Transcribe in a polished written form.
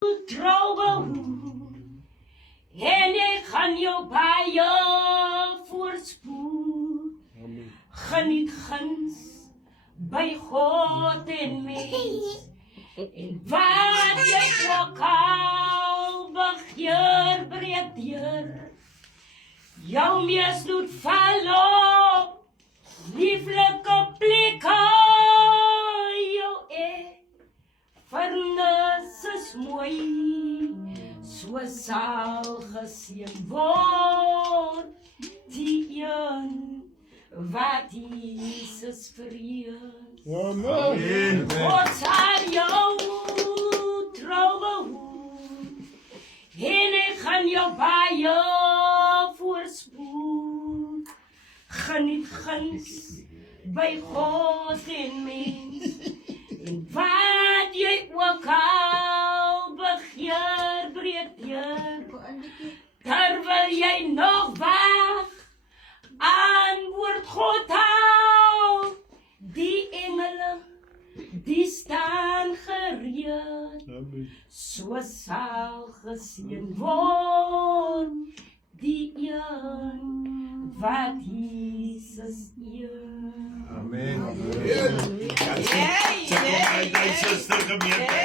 trouwen en ik ga jou bij je voorspoed. Geniet guns bij God en mens. En wat jy ook al begeer, breek deur. Jou mees doet val op lieflike plekke. Jou vernis is mooi, so sal geseën word die een wat Jesus vrees. Amen. God sal jou trouw behoed en ek gaan jou baie voorspoed. Geniet guns by God en mens. En wat jy ook al begeer, breek deur. Terwyl jy nog wag, antwoord God hou. Die engele, die staan gereed. So sal geseën word die een wat Jesus eer. Amen. Sister gemeente.